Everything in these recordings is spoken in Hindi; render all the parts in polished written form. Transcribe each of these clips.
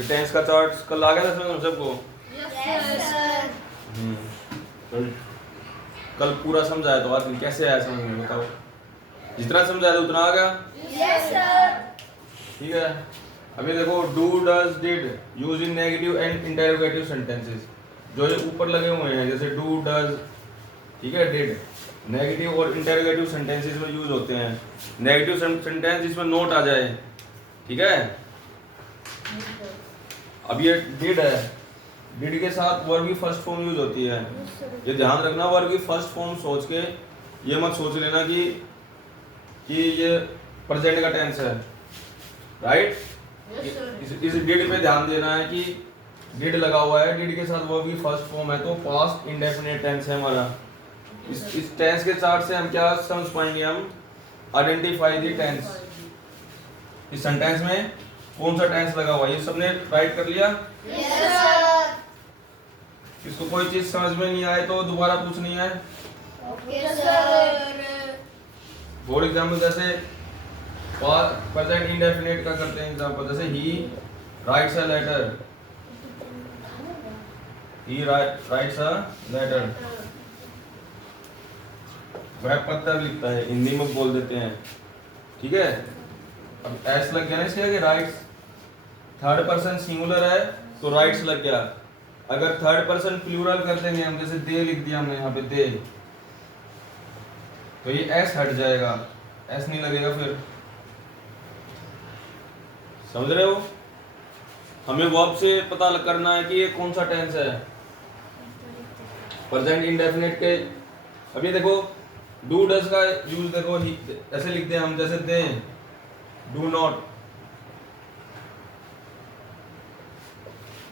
ये टेंस का चार्ट कल आ गया था समझ सबको? Yes sir. कल कल पूरा समझाया तो आज कैसे आया समझ में बताओ? जितना समझाया था उतना आ गया? Yes sir. ठीक है। अभी देखो do does did use in negative and interrogative sentences. जो ये ऊपर लगे हुए हैं जैसे डू डज, ठीक है, डिड नेगेटिव और इंटरोगेटिव सेंटेंसेस में यूज होते हैं। नेगेटिव सेंटेंस जिसमें नोट आ जाए, ठीक है। अब ये डिड है, डिड के साथ वर्ब की फर्स्ट फॉर्म यूज होती है। ये ध्यान रखना, वर्ब की फर्स्ट फॉर्म सोच के ये मत सोच लेना कि ये प्रेजेंट का टेंस है, राइट। इस डिड पे ध्यान देना है कि डिड लगा हुआ है, डिड के साथ वर्ब की फर्स्ट फॉर्म है तो पास्ट इंडेफिनिट टेंस है हमारा। इस टेंस के चार्ट से हम क्या समझ पाएंगे, हम आइडेंटिफाई द टेंस। इस सेंटेंस में कौन सा टेंस लगा हुआ है, ये सबने राइट कर लिया? Yes sir. इसको कोई चीज समझ में नहीं आए तो दोबारा पूछनी है। Okay sir. फॉर एग्जाम्पल जैसे प्रेजेंट इंडेफिनिट का करते हैं एग्जांपल, जैसे he writes a letter, he writes a letter, वह पत्र लिखता है, हिंदी में बोल देते हैं, ठीक है। अब एस लग गया ना इसके आगे, राइट्स, थर्ड पर्सन सिंगुलर है तो राइट्स लग गया। अगर थर्ड पर्सन प्लूरल कर देंगे हम, जैसे दे लिख दिया हमने यहाँ पे दे, तो ये एस हट जाएगा, एस नहीं लगेगा फिर। समझ रहे हो? हमें वर्ब से पता करना है कि ये कौन सा टेंस है प्रेजेंट इंडेफिनिट के। अब ये देखो डू डज का यूज देखो, ऐसे लिखते हैं हम, जैसे they do not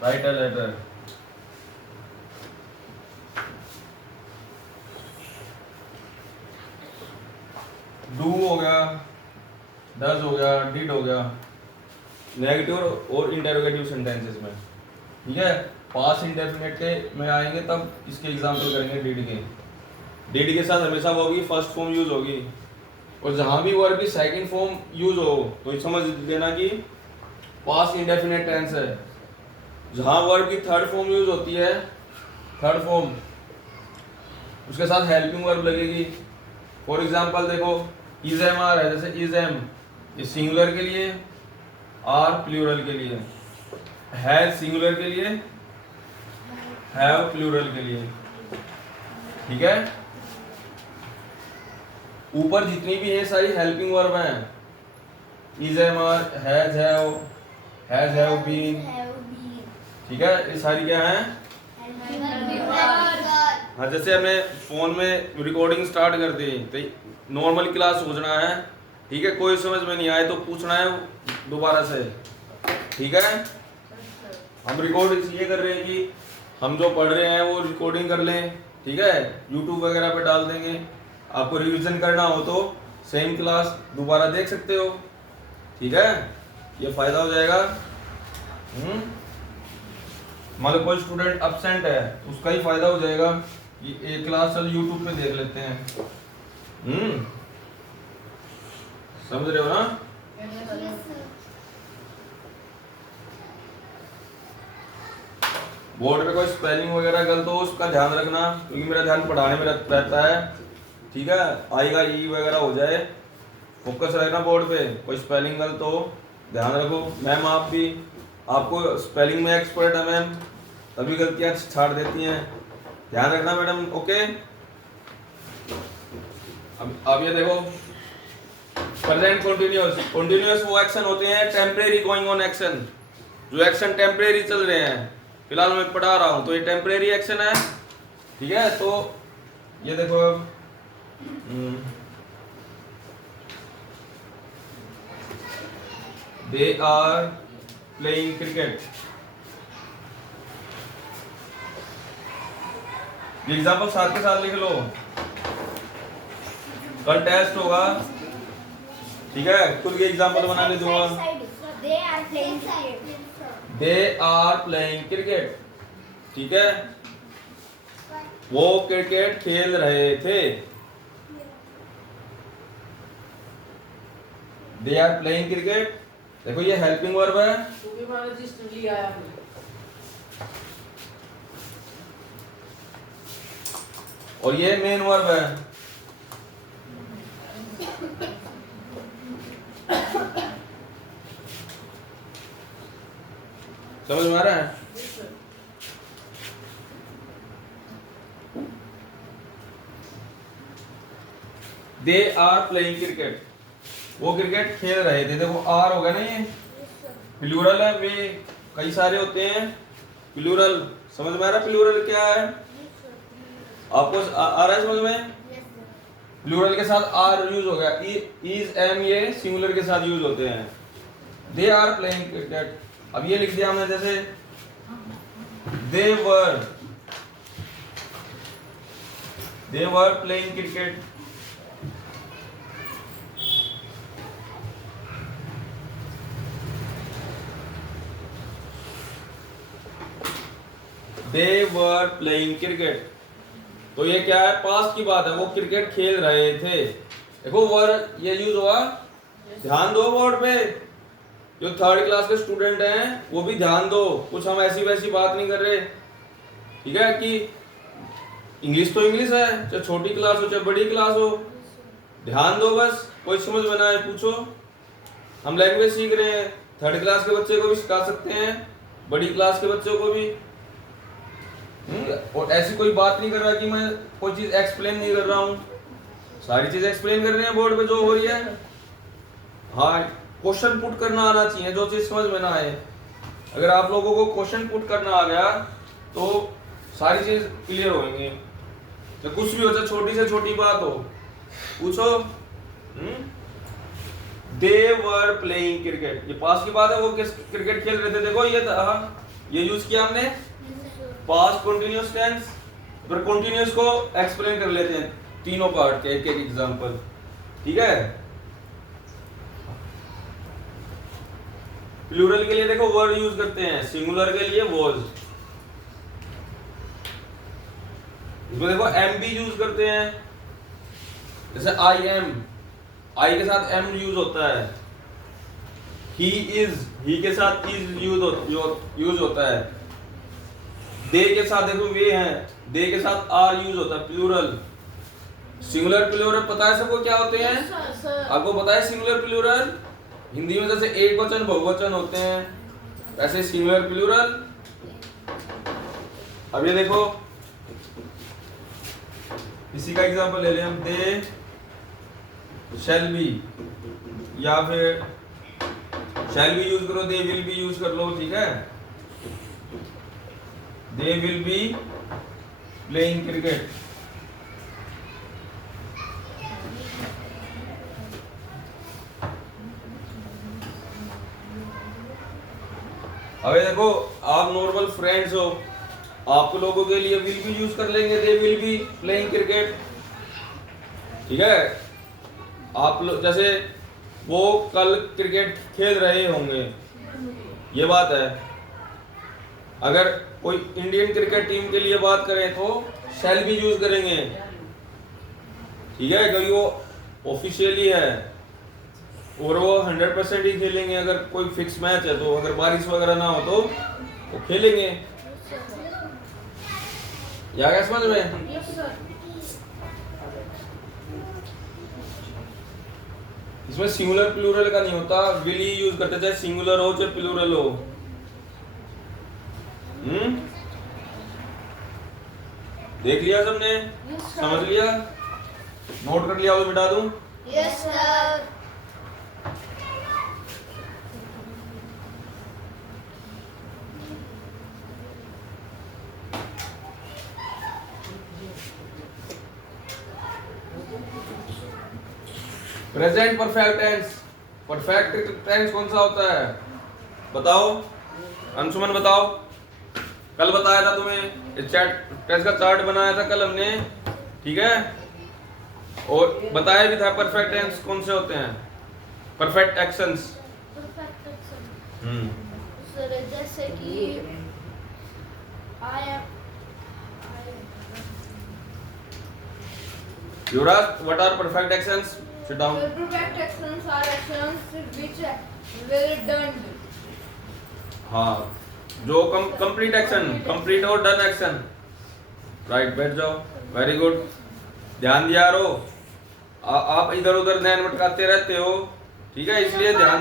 write a letter, do हो गया, डज हो गया, डिड हो गया, नेगेटिव और इंटेरोगेटिव सेंटेंसेस में, ठीक है। पास्ट इंडेफिनिट के में आएंगे तब इसके एग्जांपल करेंगे डिड के। डिड के साथ हमेशा वर्ब की फर्स्ट फॉर्म यूज होगी, और जहां भी वर्ब की सेकंड फॉर्म यूज हो तो ये समझ लेना कि पास्ट इंडेफिनिट टेंस है। जहां वर्ब की थर्ड फॉर्म यूज होती है, थर्ड फॉर्म, उसके साथ हेल्पिंग वर्ब लगेगी। फॉर एग्जांपल देखो इज एम आर है, जैसे इज एम ये सिंगुलर के लिए, आर प्लूरल के लिए, हैज सिंगुलर के लिए, हैव प्लूरल के लिए, ठीक है। ऊपर जितनी भी है सारी हेल्पिंग वर्ब हैं, is am are, has have been, ठीक है, ये सारी क्या हैं? हाँ, जैसे हमने फोन में रिकॉर्डिंग स्टार्ट कर दी तो नॉर्मल क्लास सोचना है, ठीक है। कोई समझ में नहीं आए तो पूछना है दोबारा से, ठीक है। हम रिकॉर्ड इसलिए कर रहे हैं कि हम जो पढ़ रहे हैं वो रिकॉर्डिंग कर लें, ठीक है, यूट्यूब वगैरह पे डाल देंगे। आपको रिवीजन करना हो तो सेम क्लास दोबारा देख सकते हो, ठीक है, ये फायदा हो जाएगा। मान लो कोई स्टूडेंट एब्सेंट है तो उसका ही फायदा हो जाएगा कि एक क्लास चल यूट्यूब पे देख लेते हैं। समझ रहे हो ना? बोर्ड पे कोई स्पेलिंग वगैरह गलत हो उसका ध्यान रखना, क्योंकि मेरा ध्यान पढ़ाने में रहता है, ठीक है। आएगा ई वगैरह हो जाए, फोकस रहना बोर्ड पे। कोई स्पेलिंग गलत हो ध्यान रखो। मैम आप भी, आपको स्पेलिंग में एक्सपर्ट है मैम, तभी गलतियां छाड़ देती हैं, ध्यान रखना मैडम, ओके। अब ये देखो प्रेजेंट कंटिन्यूअस, कंटिन्यूअस वो एक्शन होते हैं टेम्परेरी गोइंग ऑन एक्शन, जो एक्शन टेम्परेरी चल रहे हैं। फिलहाल मैं पढ़ा रहा हूं तो ये टेम्परेरी एक्शन है, ठीक है। तो ये देखो they are playing cricket, example साथ के साथ लिख लो, कल टेस्ट होगा, ठीक है। खुद के एग्जाम्पल बनाने दूंगा। दे आर प्लेइंग क्रिकेट, ठीक है, वो क्रिकेट खेल रहे थे। दे आर प्लेइंग क्रिकेट, देखो ये हेल्पिंग वर्ब है, तो भी मैंने जिस लिया है आपने। और ये मेन वर्ब है। समझ में आ रहा है? दे आर प्लेइंग क्रिकेट, वो क्रिकेट खेल रहे थे। देखो आर होगा ना, ये प्लूरल है, वे कई सारे होते हैं प्लूरल। समझ में आ रहा है प्लूरल क्या है? आपको आ रहा है समझ में? प्लूरल के साथ आर यूज हो गया, इज एम ये सिंगुलर के साथ यूज होते हैं। दे आर प्लेइंग क्रिकेट, अब ये लिख दिया हमने, जैसे they were playing cricket. They were playing cricket, तो ये क्या है? पास्ट की बात है, वो क्रिकेट खेल रहे थे। देखो वर ये यूज हुआ, ध्यान दो बोर्ड पे। जो थर्ड क्लास के स्टूडेंट हैं वो भी ध्यान दो, कुछ हम ऐसी वैसी बात नहीं कर रहे, ठीक है? कि इंग्लिश तो इंग्लिश है, चाहे छोटी क्लास हो चाहे बड़ी क्लास हो, ध्यान दो बस। कोई समझ में ना आए पूछो, हम लैंग्वेज सीख रहे हैं, थर्ड क्लास के बच्चे को भी सिखा सकते हैं, बड़ी क्लास के बच्चों को भी। और ऐसी कोई बात नहीं कर रहा कि मैं कोई चीज एक्सप्लेन नहीं कर रहा हूँ, सारी चीज एक्सप्लेन कर रहे हैं बोर्ड पे जो हो रही है। हाँ, क्वेश्चन पुट करना आना चाहिए, जो चीज समझ में ना आए। अगर आप लोगों को क्वेश्चन पुट करना आ गया तो सारी चीज क्लियर होंगी। तो कुछ भी हो, चाहे छोटी से छोटी बात हो, पूछो। दे वर प्लेइंग क्रिकेट, ये पास की बात है, वो किस क्रिकेट खेल रहे थे। देखो ये यूज किया हमने पास्ट कंटीन्यूअस टेंस। पर कंटीन्यूअस को एक्सप्लेन कर लेते हैं तीनों पार्ट के, एक एक एग्जांपल, ठीक है? प्लूरल के लिए देखो वर्ड यूज करते हैं, सिंगुलर के लिए वॉज। इसमें देखो एम भी यूज करते हैं, जैसे आई एम, आई के साथ एम यूज होता है। ही इज, ही के साथ इज यूज होता है। दे के साथ देखो वे हैं, दे के साथ आर यूज होता है, प्लूरल। सिंगुलर प्लूरल पता है सबको क्या होते हैं? आपको पता है सिंगुलर प्लूरल? हिंदी में जैसे एक वचन बहुवचन होते हैं, वैसे सिंगुलर प्लूरल। अब ये देखो, इसी का एग्जांपल ले लें हम, दे शैल बी, या फिर शैल बी यूज करो, दे विल बी यूज कर लो, ठीक है? They will be playing cricket. अबे देखो, आप नॉर्मल फ्रेंड्स हो, आप लोगों के लिए विल बी यूज कर लेंगे, they will be playing cricket, ठीक है? आप लोग जैसे वो कल क्रिकेट खेल रहे होंगे, ये बात है। अगर कोई इंडियन क्रिकेट टीम के लिए बात करें तो शैल भी यूज करेंगे, ठीक है? क्योंकि वो ऑफिशियली है और वो 100% ही खेलेंगे। अगर कोई फिक्स मैच है तो, अगर बारिश वगैरह ना हो तो वो खेलेंगे। या क्या समझ में? इसमें सिंगुलर प्लूरल का नहीं होता, विल ही यूज करते, चाहे सिंगुलर हो चाहे प्लूरल हो। देख लिया सबने? समझ लिया? नोट कर लिया? वो मिटा दूं? Yes sir. Present perfect tense, perfect tense कौन सा होता है बताओ? अंशुमन बताओ। कल बताया था तुम्हें, इस टेंस का चार्ट बनाया था कल हमने, ठीक है? और बताया भी था परफेक्ट टेंस कौन से होते हैं, perfect actions. Perfect action sir, जैसे कि I am, Yuvraj, what are perfect actions? Sit down. Sir, perfect actions are actions which were done. हाँ, जो कंप्लीट एक्शन, कंप्लीट और डन एक्शन। राइट, बैठ जाओ। वेरी गुड, ध्यान दिया करो। आप इधर उधर ध्यान भटकाते रहते हो, ठीक है, इसलिए ध्यान।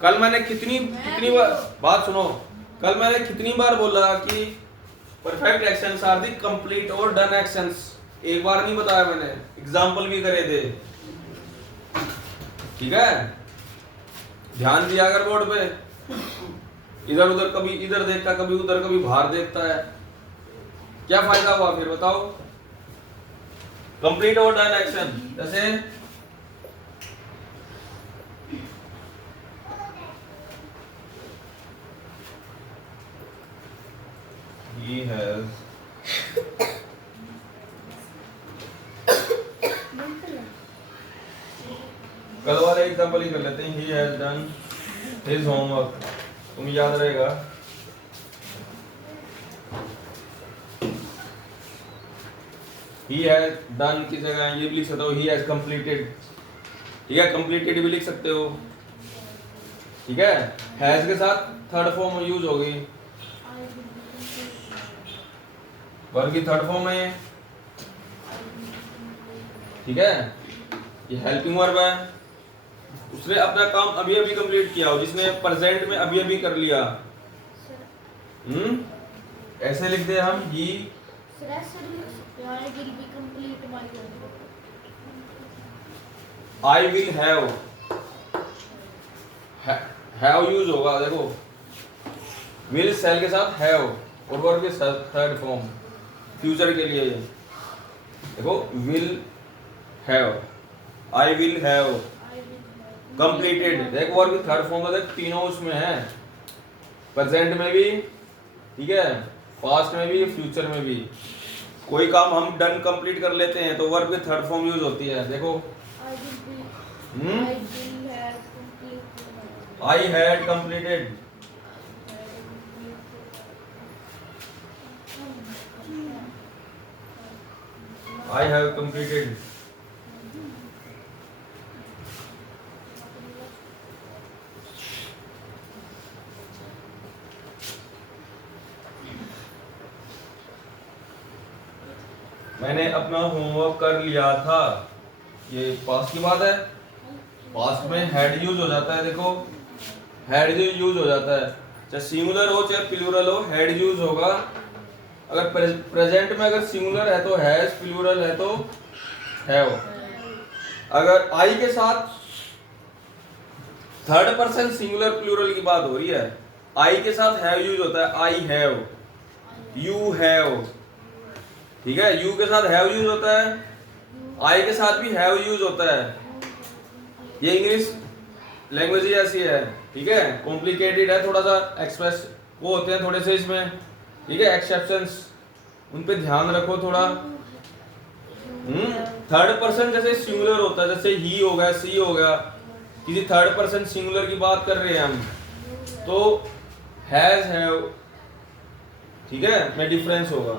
कल मैंने कितनी बार, बात सुनो, कल मैंने कितनी बार बोला कि perfect actions are the complete और डन एक्शंस। एक बार नहीं बताया मैंने, एग्जाम्पल भी करे थे, ठीक है। ध्यान दिया अगर बोर्ड पे, इधर उधर कभी इधर देखता, कभी उधर, कभी बाहर देखता है, क्या फायदा हुआ फिर बताओ। कंप्लीट और डन एक्शन, जैसे he has कल वाले एग्जांपल ही कर लेते हैं। he has done his homework, तुम्हें याद रहेगा। he has done की जगह ये भी लिख सकते हो, he has completed, ठीक है, completed भी लिख सकते हो, ठीक है। has के साथ थर्ड फॉर्म यूज होगी, वर्ब की थर्ड फॉर्म है, ठीक है। ये हेल्पिंग वर्ब है, उसने अपना काम अभी अभी कंप्लीट किया हो, जिसने प्रेजेंट में अभी अभी कर लिया। ऐसे लिख दे हम, ही आई विल हैव यूज होगा, देखो विल सेल के साथ हैव और वर्ब के थर्ड फॉर्म फ्यूचर के लिए, देखो will have, I will have completed, देखो वर्ब की थर्ड फॉर्म का देख तीनों उसमें है, प्रेजेंट में भी, ठीक है, पास्ट में भी, फ्यूचर में भी। कोई काम हम डन कंप्लीट कर लेते हैं तो वर्ब की थर्ड फॉर्म यूज होती है, देखो I had completed, I have completed. मैंने अपना होमवर्क कर लिया था, ये पास्ट की बात है। पास्ट में हैड यूज हो जाता है, देखो हैड यूज हो जाता है, चाहे सिंगुलर हो चाहे प्लूरल हो, हैड यूज होगा। अगर प्रेजेंट में अगर सिंगुलर है तो हैज, प्लूरल है तो हैव। अगर आई के साथ थर्ड पर्सन सिंगुलर प्लूरल की बात हो रही है, आई के साथ हैव यूज होता है, आई हैव, यू हैव, ठीक है, यू के साथ हैव यूज होता है, आई के साथ भी हैव यूज होता है। ये इंग्लिश लैंग्वेज ही ऐसी है, ठीक है, कॉम्प्लिकेटेड है थोड़ा सा, एक्सप्रेस वो होते हैं थोड़े से इसमें, ठीक है, एक्सेप्शंस, उन पे ध्यान रखो थोड़ा। थर्ड पर्सन जैसे सिंगुलर होता है, जैसे ही हो गया, सी हो गया, किसी थर्ड पर्सन सिंगुलर की बात कर रहे हैं हम, तो हैज, हैव, ठीक है, में डिफरेंस होगा,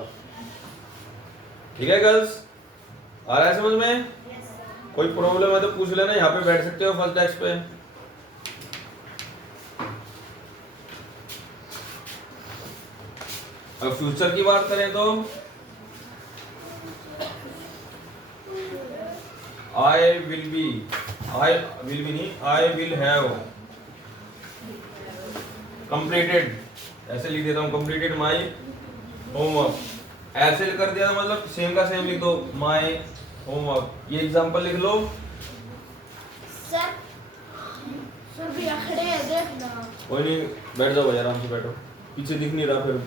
ठीक है गर्ल्स, आ रहा है समझ में? कोई प्रॉब्लम है तो पूछ लेना, यहाँ पे बैठ सकते हो फर्स्ट डेस्क पे। अब फ्यूचर की बात करें तो आई विल बी नहीं, आई विल हैव कंप्लीटेड, ऐसे लिख देता हूँ, कंप्लीटेड माई होमवर्क। ऐसे कर दिया तो मतलब सेम का सेम लिख दो, माई होमवर्क। ये एग्जांपल लिख लो। सर भी खड़े हैं, देखना। कोई नहीं, बैठ जाओ भाई, आराम से बैठो, पीछे दिख नहीं रहा फिर।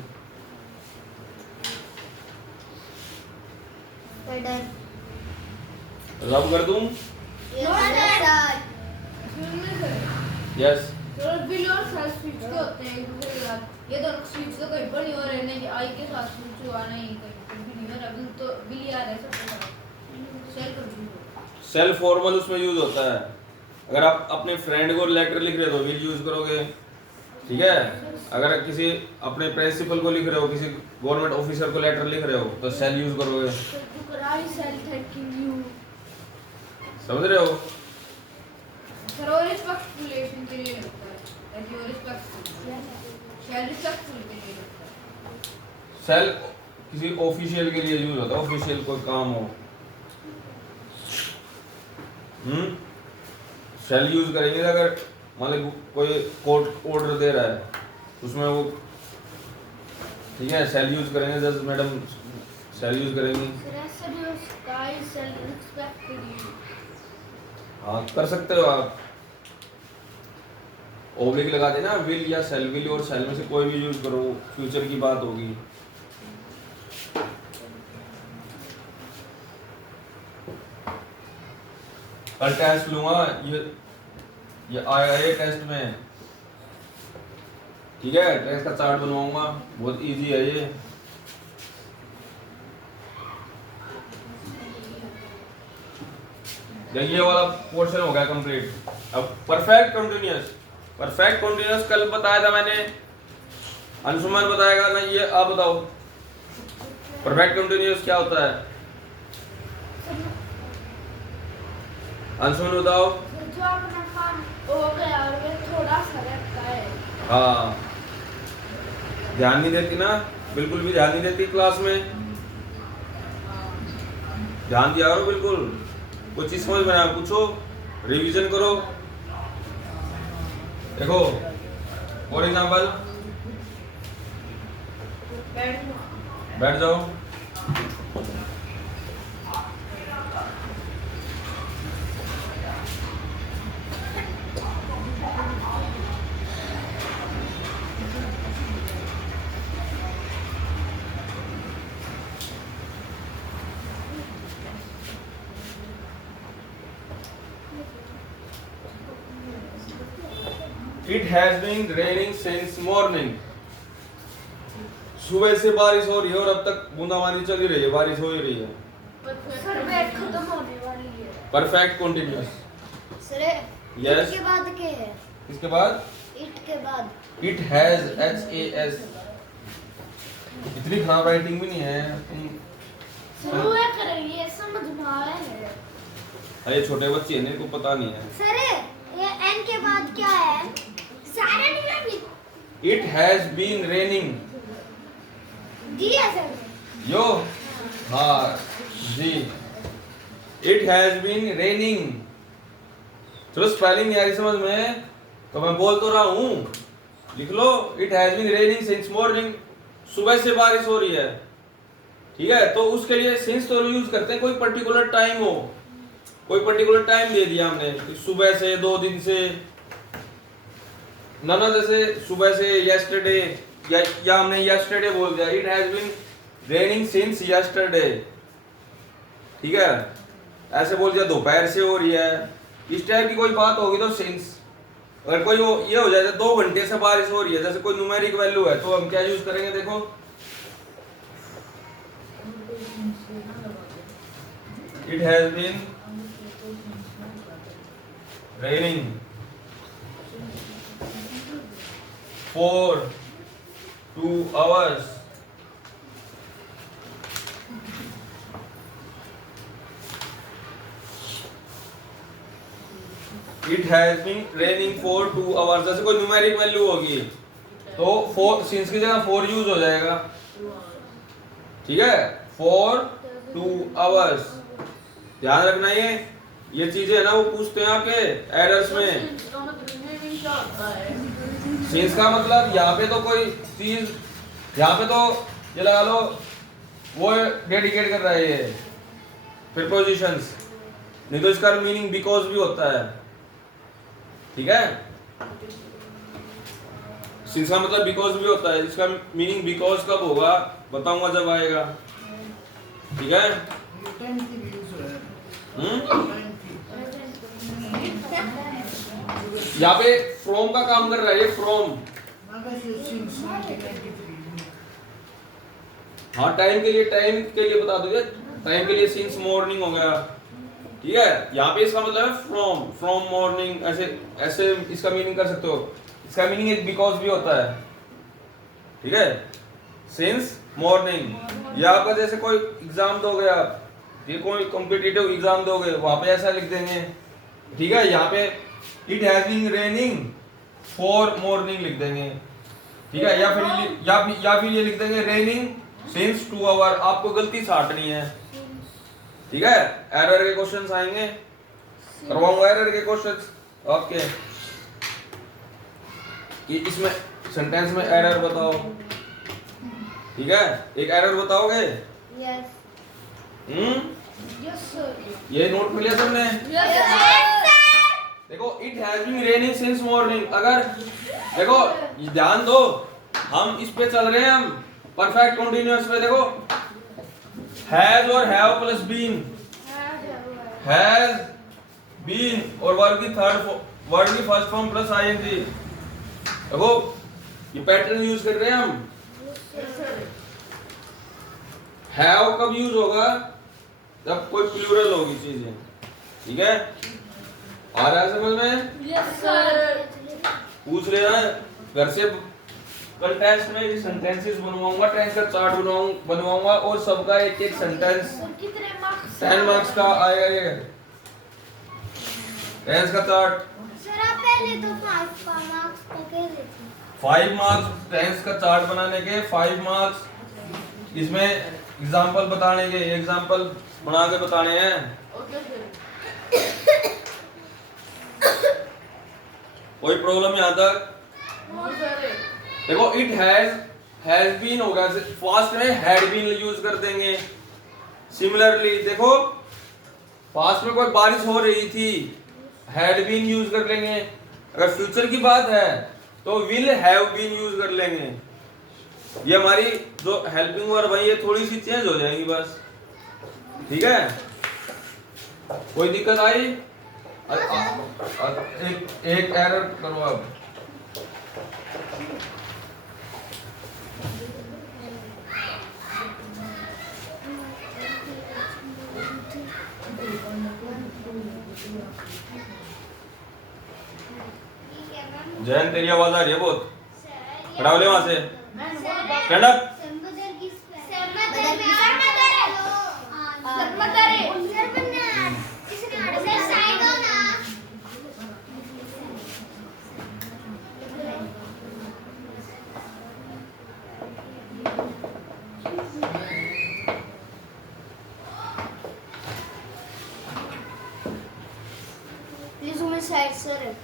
रब कर दूं? यस। सर बिल और सेल स्विच के होते हैं एक दूसरे के साथ। ये दोनों स्विच तो कहीं पर नहीं हो रहे हैं, कि आई के साथ स्विच हुआ नहीं, कहीं भी नहीं हो रहा। बिल तो बिल यार है सब सेल कर दूं। सेल फॉर्मल उसमें यूज होता है। अगर आप अपने फ्रेंड को लेटर लिख रहे हो तो विल यूज करोगे, ठीक है, अगर किसी अपने प्रिंसिपल को लिख रहे हो, किसी गवर्नमेंट ऑफिसर को लेटर लिख रहे हो तो शैल यूज करोगे। समझ रहे हो? सर और रिस्पेक्टफुल के लिए लगता है, that you respectful, shall respectful के लिए लगता है। शैल किसी ऑफिशियल के लिए यूज होता है, ऑफिशियल कोई काम हो। शैल यूज करेंगे अगर मान लो कोई कोर्ट ऑर्डर दे रहा है उसमें वो, ठीक है, शैल यूज करेंगे। जज मैडम शैल यूज करेंगी। हाँ कर सकते हो आप, ओब्लिक लगा देना, विल या शैल, विल और शैल में से कोई भी यूज करो, फ्यूचर की बात होगी। कल टेस्ट लूंगा, ये आएगा ये टेस्ट में, ठीक है, टेस्ट का चार्ट बनवाऊंगा, बहुत इजी है ये। ये वाला पोर्शन हो गया कंप्लीट। अब परफेक्ट कंटिन्यूअस, परफेक्ट कंटिन्यूअस कल बताया था मैंने, अंशुमन बताएगा ना, ये आप बताओ परफेक्ट कंटिन्यूअस क्या होता है? अंशुमन बताओ। जो अपना काम हो गया और वे थोड़ा सा रहता है। हाँ, ध्यान नहीं देती ना, बिल्कुल भी ध्यान नहीं देती क्लास में, ध्यान दिया करो बिल्कुल। कुछ चीज समझ में आया पूछो, रिवीजन करो। देखो फॉर एग्जाम्पल, बैठ जाओ। It has been raining since morning. सुबह से बारिश हो रही है और अब तक बूंदाबांदी चल ही रही है, बारिश हो ही रही है। सर बैठ खत्म होने वाली है। Perfect continuous. Sir Yes. It के बाद क्या है? इसके बाद इट के बाद it has, HAS। इतनी खराब राइटिंग भी नहीं है तुम। शुरू है करेंगे, समझ में आया है। अरे छोटे बच्चे हैं, इनको पता नहीं है। सर ये एन के बाद क्या है? सारा नहीं भी It has been raining। जी है सर। यो हाँ जी, It has been raining। चलो स्पेलिंग नहीं आ रही समझ में तो मैं बोल तो रहा हूँ, लिख लो It has been raining since morning। सुबह से बारिश हो रही है, ठीक है, तो उसके लिए since तो यूज करते हैं, कोई पर्टिकुलर टाइम हो, कोई पर्टिकुलर टाइम दे दिया हमने, सुबह से, 2 दिन से, ना जैसे सुबह से yesterday या हमने yesterday बोल दिया, It has been raining since yesterday, ठीक है, ऐसे बोल दिया दोपहर से हो रही है, इस टाइप की कोई बात होगी तो since। अगर कोई ये हो जाए 2 घंटे से बारिश हो रही है, जैसे कोई न्यूमेरिक वैल्यू है, तो हम क्या यूज करेंगे? देखो It has been raining for 2 hours। It has been raining for 2 hours। जैसे कोई न्यूमेरिक वैल्यू होगी तो 4 सिंस की जगह 4 यूज हो जाएगा, ठीक है, for 2 hours। ध्यान रखना ये चीजें है ना, वो पूछते हैं आपके एरर्स में। सिंस का मतलब यहाँ पे तो कोई चीज, यहाँ पे तो ये लगा लो वो डेडिकेट कर रहा है ये प्रीपोजिशंस, नहीं तो इसका मीनिंग बिकॉज भी होता है, ठीक है। सिंस का मतलब बिकॉज भी होता है, इसका मीनिंग बिकॉज कब होगा बताऊंगा जब आएगा, ठीक है। यहाँ पे फ्रॉम का काम कर रहा है ये, फ्रॉम। हाँ टाइम के लिए बता दो, टाइम के लिए सिंस मॉर्निंग हो गया, ठीक है। यहाँ पे इसका मतलब है फ्रॉम मॉर्निंग, ऐसे इसका मीनिंग कर सकते हो। इसका मीनिंग एक बिकॉज भी होता है, ठीक है, सिंस मॉर्निंग। या आपका जैसे कोई एग्जाम दोगे आप, ये कोई कॉम्पिटिटिव एग्जाम दोगे, वहां पे ऐसा लिख देंगे, ठीक है, यहाँ पे it has been raining for morning लिख देंगे, ठीक है, या फिर ये लिख देंगे रेनिंग सिंस 2 आवर। आपको गलती छांटनी है, ठीक है। एरर के क्वेश्चंस आएंगे, करवाऊंगा एरर के क्वेश्चंस। ओके, कि इसमें सेंटेंस में एरर बताओ, ठीक है, एक एरर बताओगे। Yes yes sir. ये नोट कर लिया तुमने? यस देखो it has been raining since morning, अगर देखो ये ध्यान दो, हम इस पे चल रहे हैं, हम परफेक्ट कंटीन्यूअस पे। देखो हैज और have plus been, has been और वर्ब की फर्स्ट फॉर्म प्लस आईएनजी। देखो ये पैटर्न यूज कर रहे हैं हम। हैव कब यूज होगा? जब कोई प्लूरल होगी चीजें, ठीक है। आ रहा है समझ में? Yes sir. पूछ रहे हैं घर से, कल टेस्ट में ये सेंटेंसेस बनवाऊंगा, टेंस का चार्ट बनवाऊंगा और सबका एक एक सेंटेंस कितने मार्क्स? 10 मार्क्स का आएगा ये टेंस का चार्ट। सर आप पहले तो 5 मार्क्स का कह रहे थे। 5 मार्क्स टेंस का चार्ट बनाने के, 5 मार्क्स इसमें एग्जांपल बताने के, एग्जांपल बना के बताने हैं। Okay sir. कोई प्रॉब्लम यहाँ तक? No sir. देखो इट हैज बीन होगा, फास्ट में हैड बीन यूज कर देंगे। सिमिलरली देखो पास्ट में कोई बारिश हो रही थी, हैड बीन यूज कर लेंगे। अगर फ्यूचर की बात है तो विल हैव बीन यूज कर लेंगे। ये हमारी जो हेल्पिंग वर्ब है ये थोड़ी सी चेंज हो जाएंगी बस, ठीक है। कोई दिक्कत आई? एक एरर करो अब। जयन तेरी आवाज आ रही है बहुत, खड़ा हो ले वहां से, स्टैंड अप। प्लीज तुम्हें साइड सर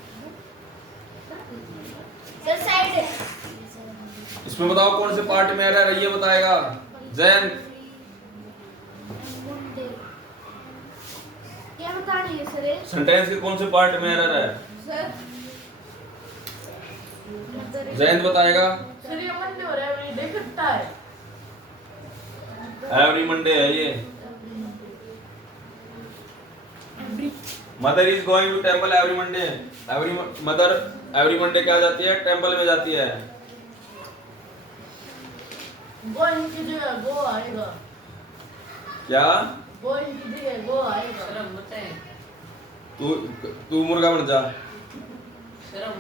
साइड। इसमें बताओ कौन से पार्ट में एरर है, ये बताएगा जैन। क्या बतानी है सर? सेंटेंस के कौन से पार्ट में एरर है सर जैन बताएगा। सर ये मंडे हो रहा है, ये देख सकता है। एवरी मंडे है ये। Mother is going to temple every Monday. Mother every Monday क्या जाती है? टेंपल में जाती है। गोइंग की जगह गो आएगा। क्या? गोइंग की जगह गो आएगा। सर हम बताएं। तू मुर्गा बन जा। सर हम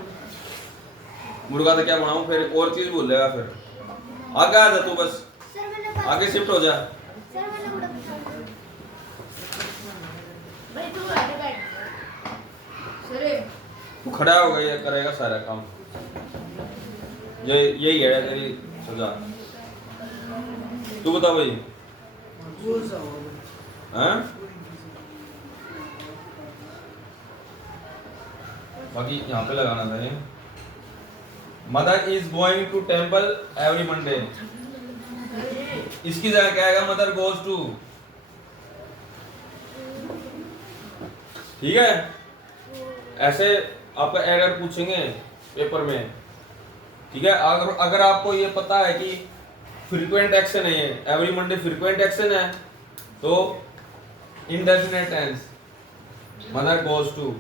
मुर्गा तो क्या बनाऊं, फिर और चीज भूल लेगा। फिर आगे आ जा तू, बस आगे शिफ्ट हो जा। भाई तू आगे बैठ सर। तू खड़ा हो गया, ये करेगा सारा काम। यही है तेरी सजा। तू बता भाई। हाँ? बाकी यहाँ पे लगाना था ये। Mother is going to temple every Monday. इसकी जगह क्या आएगा? Mother goes to. ठीक है, ऐसे आपका एरर पूछेंगे पेपर में, ठीक है। अगर आपको ये पता है कि फ्रीक्वेंट एक्शन है, ये एवरी मंडे फ्रीक्वेंट एक्शन है, तो indefinite tense mother goes to.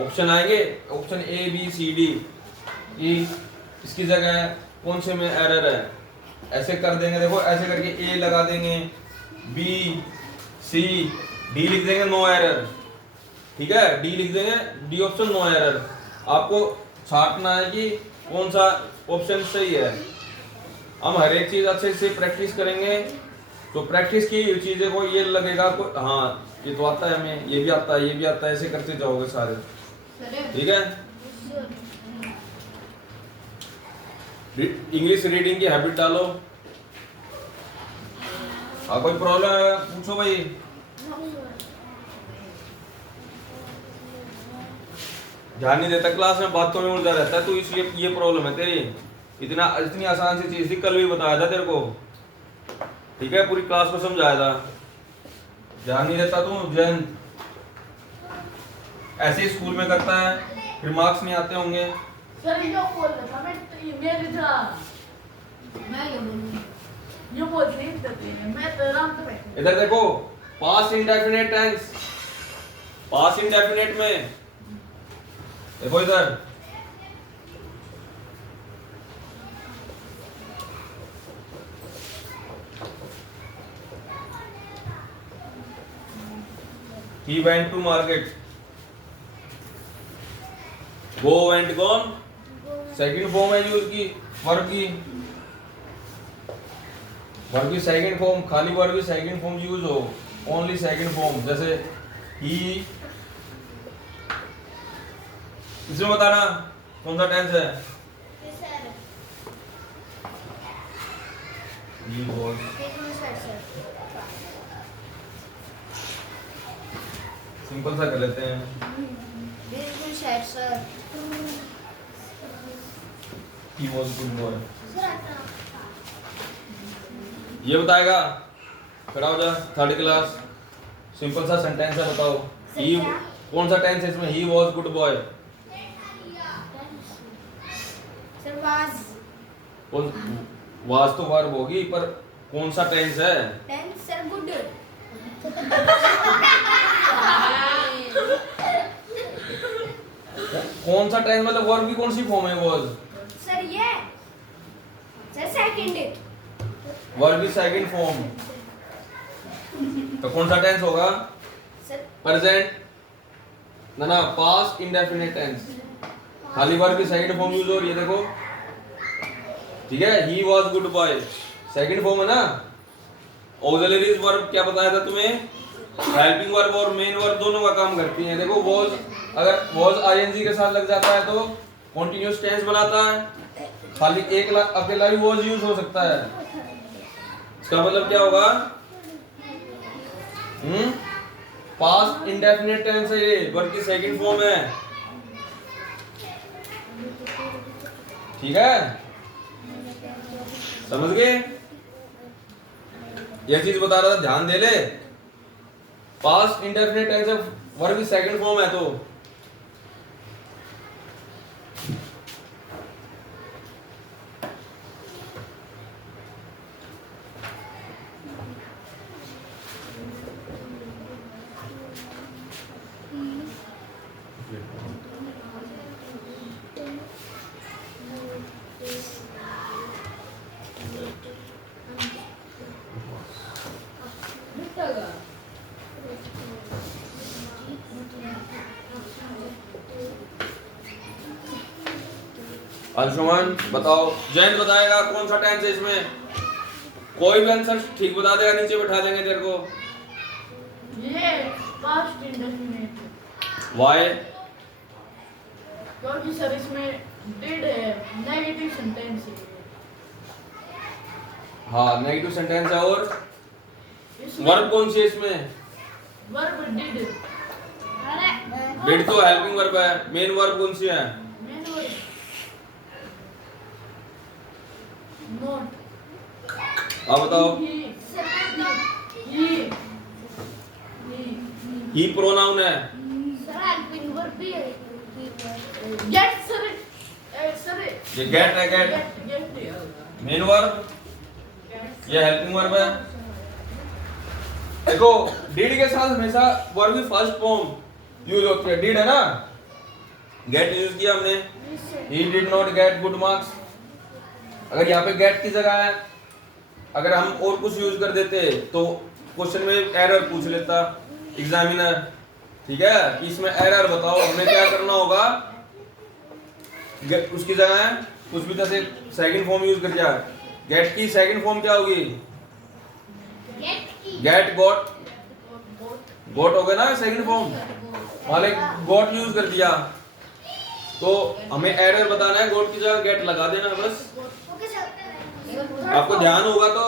Option आएंगे, option A B C D E. इसकी जगह कौन से में एरर है, ऐसे कर देंगे। देखो ऐसे करके ए लगा देंगे, बी सी डी लिख देंगे, नो एरर। ठीक है, डी लिख देंगे, डी ऑप्शन नो एरर। आपको छांटना है कि कौन सा ऑप्शन सही है। हम हर एक चीज अच्छे से प्रैक्टिस करेंगे तो प्रैक्टिस की हुई चीजें को ये लगेगा को हाँ ये तो आता है हमें, ये भी आता है, ये भी आता है, ऐसे करते जाओगे सारे। ठीक है। इंग्लिश रीडिंग की हैबिट डालो। कोई प्रॉब्लम है पूछो भाई। ध्यान नहीं देता क्लास में, बातों में उलझा रहता है, तो इसलिए ये प्रॉब्लम है तेरी। इतनी आसान सी चीज थी, कल भी बताया था तेरे को। ठीक है, पूरी क्लास को समझाया था। ध्यान नहीं देता तू जैन, ऐसे ही स्कूल में करता है, फिर मार्क्स नहीं आते होंगे। सर ये बोल रहा था मैं तो ये मेरे था मैं ये बोलूंगी ये बोल नहीं देते हैं, मैं तो आराम से बैठा इधर देखो, past indefinite tense, past indefinite में देखो इधर, he went to market, go went gone, second form है यूज की वर्ब की, वर्ब की सेकंड फॉर्म, खाली वर्ब की सेकंड फॉर्म यूज हो, ओनली सेकंड फॉर्म। जैसे ही, इसमें बताना कौन सा टेंस है। he was, सिंपल सा कर लेते हैं। बिल्कुल sir sir he was good boy, ये बताएगा। खड़ा हो जा, थर्ड क्लास, सिंपल सा सेंटेंस है, बताओ ही कौन सा टेंस है इसमें। He was good boy, sir was कौन, वाज तो वर्ब होगी, पर कौन सा टेंस है। टेंस सर गुड कौन सा टेंस मतलब वर्ब की कौन सी फॉर्म है। वॉज सर ये सर सेकंड वर्ब की सेकंड फॉर्म, तो कौन सा टेंस होगा। सर प्रेजेंट ना, पास्ट इंडेफिनिट टेंस, खाली वर्ब की सेकंड फॉर्म यूज हो रही है, देखो। ठीक है, he was good boy second form है ना। ऑक्सिलरीज वर्ब क्या बताया था तुम्हें, हेल्पिंग वर्ब और मेन वर्ब दोनों का काम करती हैं। देखो वॉज, अगर वॉज आईएनजी के साथ लग जाता है तो कॉन्टिन्यूअस टेंस बनाता है, खाली एक अकेला ही वॉज यूज हो सकता है। इसका मतलब क्या होगा, पास्ट इंडेफिनिट टेंस है ये, वर्ब की सेकंड फॉर्म है। ठीक है, समझ गए। यह चीज बता रहा था, ध्यान दे ले। पास्ट इंडेफिनिट टेंस है, वर्ब की सेकंड फॉर्म है, तो अंशुमन बताओ, जैन बताएगा कौन सा टेंस है इसमें। कोई भी आंसर ठीक बता देगा, नीचे बैठा देंगे तेरे को। ये पास्ट इंडेफिनिट वाई, क्योंकि सर इसमें डिड है, नेगेटिव सेंटेंस है। हाँ नेगेटिव सेंटेंस है, और इसमें वर्ब कौन सी है इसमें। वर्ब डिड, डिड तो हेल्पिंग वर्ब है, मेन वर्ब कौन सी है। Main verb not. आप बताओ। ही प्रोनाउन है, सर हेल्पिंग वर्ब भी है गेट सर सर ये गेट है, गेट गेट मेन वर्ब, ये हेल्पिंग वर्ब है। देखो डिड के साथ हमेशा वर्ब की फर्स्ट फॉर्म यूज होती है, डिड है ना, गेट यूज किया हमने। He did not get good marks, अगर यहाँ पे गेट की जगह है, अगर हम और कुछ यूज कर देते तो क्वेश्चन में एरर पूछ लेता एग्जामिनर। ठीक है, कि इसमें एरर बताओ, हमें क्या करना होगा, उसकी जगह कुछ भी तरह से सेकंड फॉर्म यूज कर दिया। गेट की सेकंड फॉर्म क्या होगी? गेट गॉट, गॉट हो गया ना सेकंड फॉर्म। मान गॉट यूज कर दिया तो हमें एरर बताना है, गॉट की जगह गेट लगा देना बस। आपको ध्यान होगा तो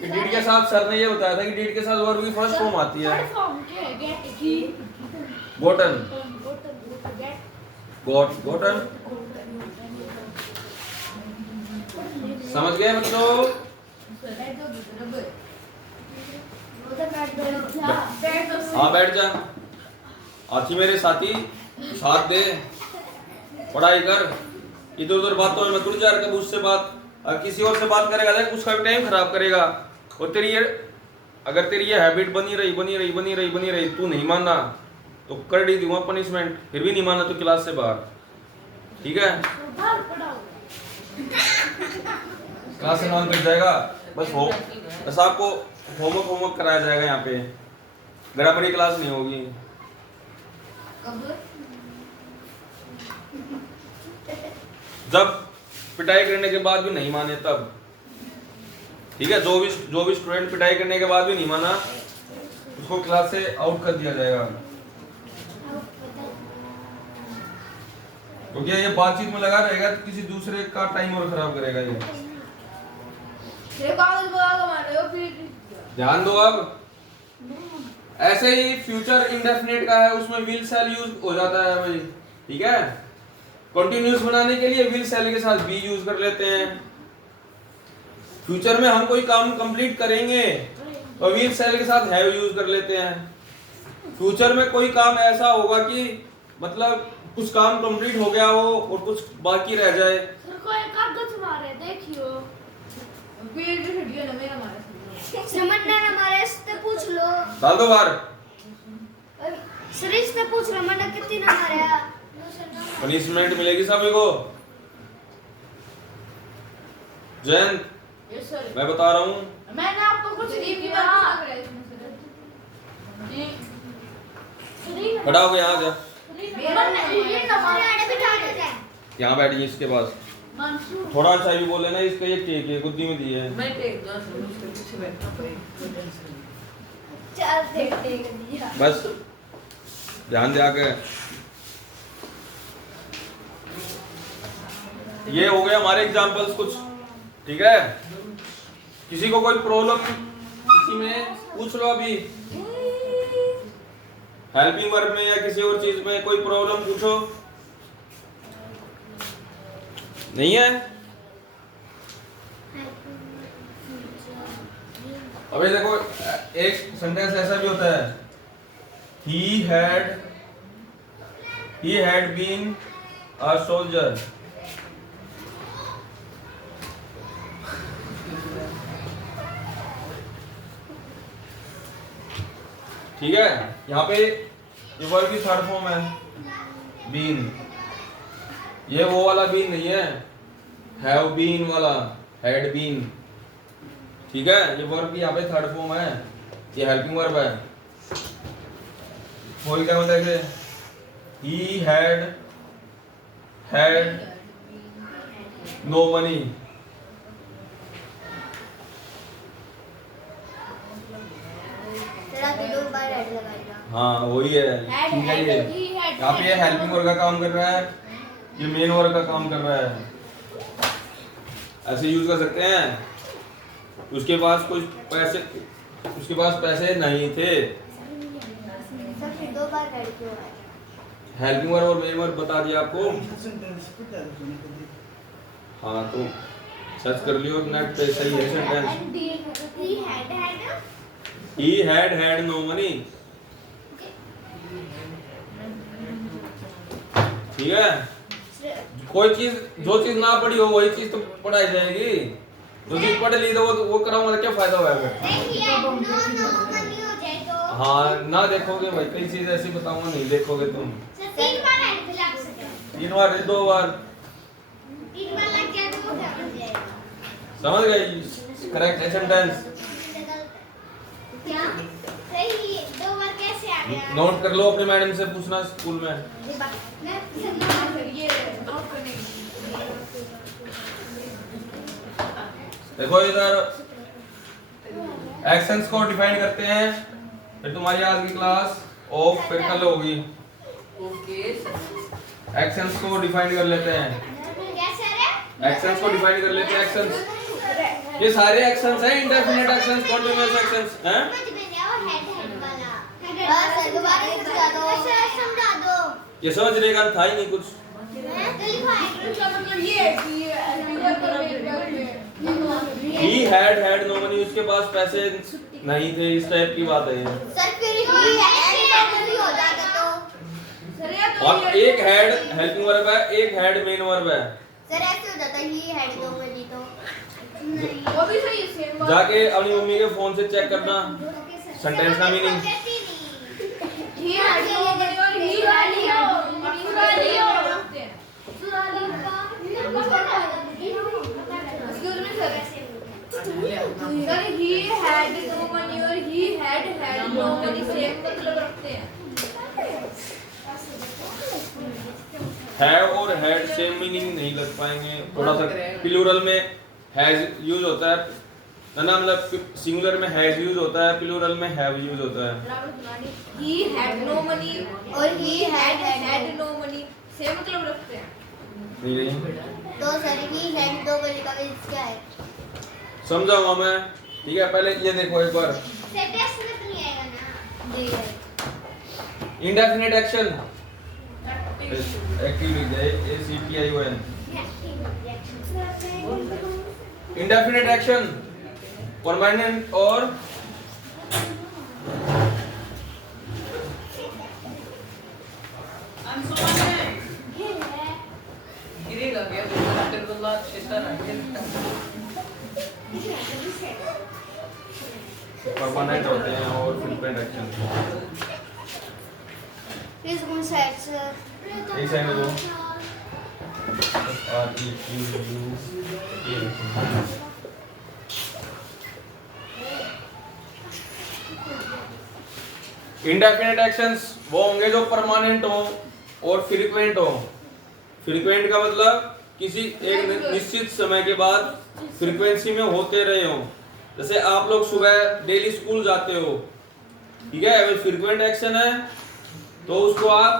डिड के साथ सर ने ये बताया था कि डिड के साथ वर्ब की फर्स्ट फॉर्म आती है फॉर्म क्या है? गेट की गोटन, गेट गॉट, गोटन। समझ गए बच्चों? हाँ बैठ जा। आखी मेरे साथी साथ दे, पढ़ाई कर, इधर उधर बातों में मत उड़ जा। कब उससे बात किसी और से बात करेगा देख उसका भी टाइम खराब करेगा। और तेरी ये अगर तेरी ये हैबिट बनी रही तू नहीं माना तो कर दी दूंगा पनिशमेंट। फिर भी नहीं माना तो क्लास से बाहर, ठीक है? क्लास से नॉन कट जाएगा बस। हो बस आपको होमवर्क कराया जाएगा यहाँ पे, बराबरी क्लास नहीं होगी। जब पिटाई करने के बाद भी नहीं माने तब, ठीक है? जो भी स्टूडेंट पिटाई करने के बाद भी नहीं माना उसको क्लास से आउट कर दिया जाएगा। क्योंकि ये बातचीत में लगा रहेगा तो किसी दूसरे का टाइम और खराब करेगा ये। ध्यान दो। अब ऐसे ही फ्यूचर इंडेफिनिट का है, उसमें विल सेल यूज हो जाता है भाई, ठीक है? कंटिन्यूअस बनाने के लिए विल सेल के साथ बी यूज कर लेते हैं। फ्यूचर में हम कोई काम कंप्लीट करेंगे तो विल सेल के साथ हैव यूज कर लेते हैं। फ्यूचर में कोई काम ऐसा होगा कि मतलब कुछ काम कंप्लीट हो गया हो और कुछ बाकी रह जाए। सर को एक कागज मारे देखियो। समझना हमारे से पूछ लो। डाल दो बार। सर से पूछ लो मैंने कितनी ना मारा। पनिशमेंट मिलेगी सभी को। जयंत यस सर, मैं बता रहा हूँ, मैंने आपको कुछ नहीं किया। खड़ा हो गया यहाँ जा, ये ना मारे। यहाँ बैठ गई इसके पास। मंसूर थोड़ा अच्छा भी बोले ना, इसका ये टेक है गुद्दी में दी है। मैं टेक दूं, सर उसके पीछे बैठना पड़ेगा, कोई टेंशन नहीं। चल देख दिया। बस ध्यान दे आके। ये हो गए हमारे एग्जांपल्स कुछ, ठीक है? किसी को कोई प्रॉब्लम किसी में पूछ लो अभी, हेल्पिंग वर्ब में या किसी और चीज में कोई प्रॉब्लम पूछो। नहीं है? अबे देखो एक सेंटेंस ऐसा भी होता है, he had been a soldier। ठीक है? यहाँ पे ये वर्ब की थर्ड फॉर्म है बीन। ये वो वाला बीन नहीं है, हैव बीन वाला, हैड बीन। ठीक है? ये वर्ब की यहाँ पे थर्ड फॉर्म है, ये हेल्पिंग वर्ब है। वही क्या होता है? He had no money. हाँ वही है, ठीक है? ये यहाँ पे ये हेल्पिंग वर्ब का काम कर रहा है, ये मेन वर्ब का काम कर रहा है। ऐसे यूज कर सकते हैं। उसके पास पैसे नहीं थे। हेल्पिंग वर्ब और मेन वर्ब बता दिया आपको। हाँ तो सर्च कर लियो नेट पे, सही है sentence. He had no money। ठीक है? कोई चीज जो चीज ना पढ़ी हो वही चीज तो पढ़ाई जाएगी। जो चीज पढ़ ली तो वो कराऊंगा तो क्या फायदा होगा? हाँ ना देखोगे भाई, कई चीज ऐसी बताऊंगा नहीं देखोगे तुम। 3 बार 2 बार समझ गए? करेक्ट है सेंटेंस। नोट कर लो, अपने मैडम से पूछना स्कूल में। ये नोट करने की देखो इधर एक्शंस को डिफाइन करते हैं, फिर तुम्हारी आज की क्लास ऑफ फिर कल होगी। ओके एक्शंस को डिफाइन कर लेते हैं, एक्शंस को डिफाइन कर लेते हैं। एक्शंस, ये सारे एक्शंस हैं, इंडेफिनिट एक्शंस, कॉन्टिन्यूअस एक्शंस हैं। ये समझने का था ही नहीं कुछ। इसका मतलब ये है कि ही हैड नो मनी, उसके पास पैसे नहीं थे, इस टाइप की बात है ये। सर या तो और एक हेड हेल्पिंग वर्ब है, एक हेड मेन वर्ब है। वो भी सही है, सेम बात। जाके अपनी मम्मी के फोन से चेक करना सेंटेंस का meaning. He had no money और he had excuse me sir, sir he had no money और he had no money same मतलब रखते हैं। हैव और हैड सेम मीनिंग नहीं लग पाएंगे, थोड़ा सा प्लूरल में हैज यूज होता है ना, मतलब सिंगुलर में हैज यूज होता है, प्लूरल में हैव यूज होता है। ही हैड नो मनी और he had no money same मतलब रखते हैं। नहीं क्या है? समझाऊंगा मैं, ठीक है। पहले ये देखो एक बार, इंडेफिनिट एक्शन एक्टिव लिख जाए, ACTION, इंडेफिनिट एक्शन परमानेंट और गिरेगा क्या डॉक्टर बोला सिस्टर परमानेंट होते हैं और frequent action. Please go inside, sir. एक सेकंड दो। REQUA इंडेफिनिट एक्शंस वो होंगे जो परमानेंट हो और फ्रीक्वेंट हो। फ्रीक्वेंट का मतलब किसी एक निश्चित समय के बाद फ्रीक्वेंसी में होते रहे हो, जैसे आप लोग सुबह डेली स्कूल जाते हो, ठीक है। अगर फ्रीक्वेंट एक्शन है तो उसको आप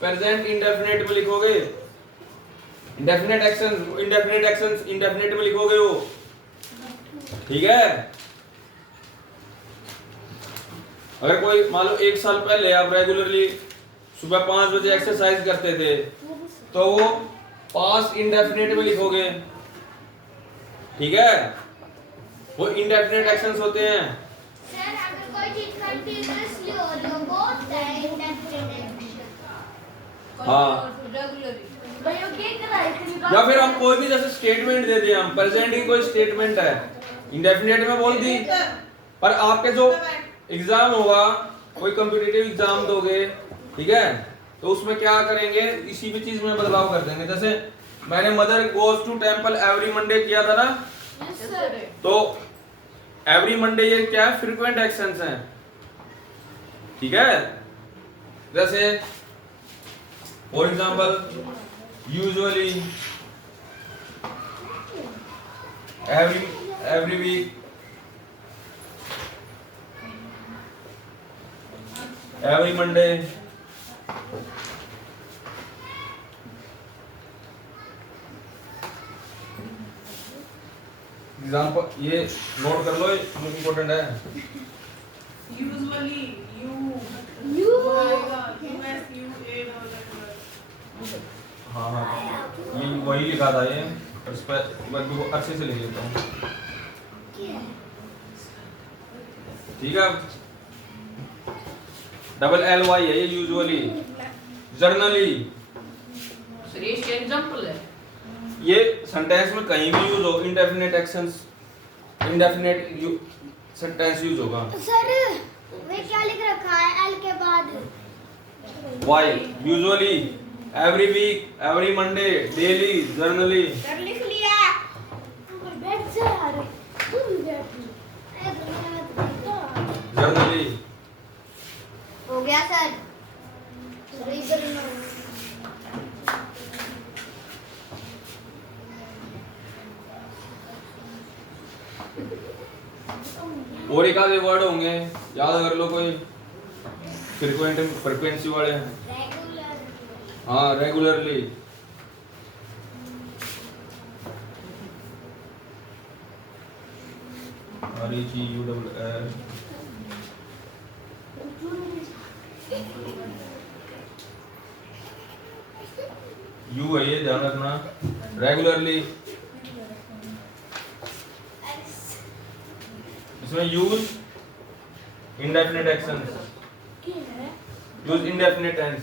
प्रेजेंट इंडेफिनिट में लिखोगे, इंडेफिनिट एक्शंस इंडेफिनिट में लिखोगे वो, ठीक है। अगर कोई मान लो 1 साल पहले आप रेगुलरली सुबह 5 बजे एक्सरसाइज करते थे तो वो पास्ट इंडेफिनिट में लिखोगे, ठीक है। वो इंडेफिनिट एक्शंस होते हैं। सर अगर कोई चीज कंटीन्यूअसली हो रही हो वो होता है इंडेफिनिट एक्शन। हाँ। भैया क्या कर रहा है? या फिर हम कोई भी जैसे स्टेटमेंट दे दिए, हम प्रेजेंट की कोई स्टेटमेंट है इंडेफिनिट में बोल दी, पर आपके जो एग्जाम होगा, कोई कॉम्पिटिटिव एग्जाम दोगे, ठीक है, तो उसमें क्या करेंगे, इसी भी चीज में बदलाव कर देंगे। जैसे मैंने mother goes to temple every Monday किया था ना, तो एवरी मंडे ये क्या है, फ्रीक्वेंट एक्शंस हैं, ठीक है। जैसे for example usually, every week, every Monday, example ये नोट कर लो, ये इम्पोर्टेंट है। यूजुअली हाँ हाँ, ये वही लिखा था ये, और इस पर मैं अच्छे से लिख लेता हूँ, ठीक है। LY है ये, यूजुअली, जर्नली। सर ये इसका एग्जांपल है। ये सेंटेंस में कहीं भी यूज हो, indefinite actions, indefinite sentence use होगा। सर वे क्या लिख रखा है एल के बाद? Why? Usually, every week, every Monday, daily, journally. Sir लिख लिया। बैठ जा यार, तू भी बैठ। Journally. हो गया गया सर इधर और एक आधे वर्ड होंगे याद कर लो कोई फ्रीक्वेंसी वाले। हाँ रेगुलरली। REGULAR यू है ये ध्यान रखना। रेगुलरली इसमें use indefinite actions, use indefinite tense.